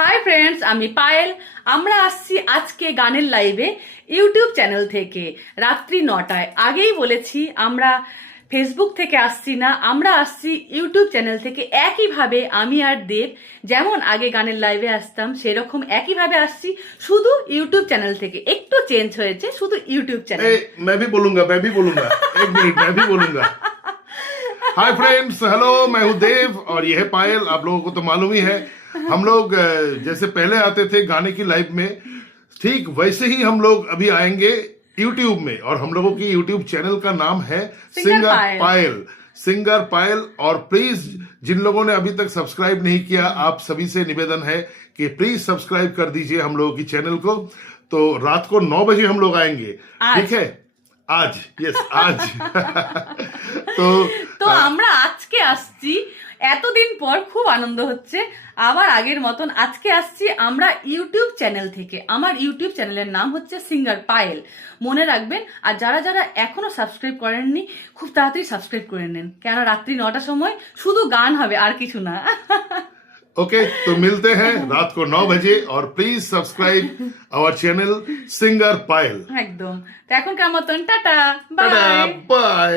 Hi friends, আমি পায়েল। আমরা আসছি আজকে গানের লাইভে ইউটিউব চ্যানেল থেকে রাত্রি 9টায়। আগেই বলেছি আমরা ফেসবুক থেকে আসছি না, আমরা আসছি ইউটিউব চ্যানেল থেকে। একইভাবে আমি আর দেব যেমন আগে গানের লাইভে আসতাম সেরকম একইভাবে আসছি, শুধু ইউটিউব চ্যানেল থেকে। একটু চেঞ্জ হয়েছে, শুধু ইউটিউব চ্যানেल। मैं भी बोलूंगा एक मिनट मैं भी बोलूंगा। हाय फ्रेंड्स, हेलो, मैं हूं देव और यह है पायल। आप लोगों को तो मालूम ही है, हम लोग जैसे पहले आते थे गाने की लाइव में, ठीक वैसे ही हम लोग अभी आएंगे यूट्यूब में। और हम लोगों की यूट्यूब चैनल का नाम है सिंगर पायल। और प्लीज जिन लोगों ने अभी तक सब्सक्राइब नहीं किया, आप सभी से निवेदन है कि प्लीज सब्सक्राइब कर दीजिए हम लोगों की चैनल को। तो रात को 9 बजे हम लोग आएंगे, ठीक है? आज यस आज তো আমরা আজকে আসছি, এতদিন পর খুব আনন্দ হচ্ছে। আবার আগের মতন আজকে আসছি আমরা ইউটিউব চ্যানেল থেকে। আমার ইউটিউব চ্যানেলের নাম হচ্ছে সিঙ্গার পায়েল, মনে রাখবেন। আর যারা যারা এখনো সাবস্ক্রাইব করেননি, খুব তাড়াতাড়ি সাবস্ক্রাইব করে নেন, কেন রাত্রি 9টার সময় শুধু গান হবে, আর কিছু না। ओके, तो मिलते हैं रात को 9 बजे और please subscribe our channel singer Payal. একদম। তো এখনকার মতন টাটা, বাই। बाय।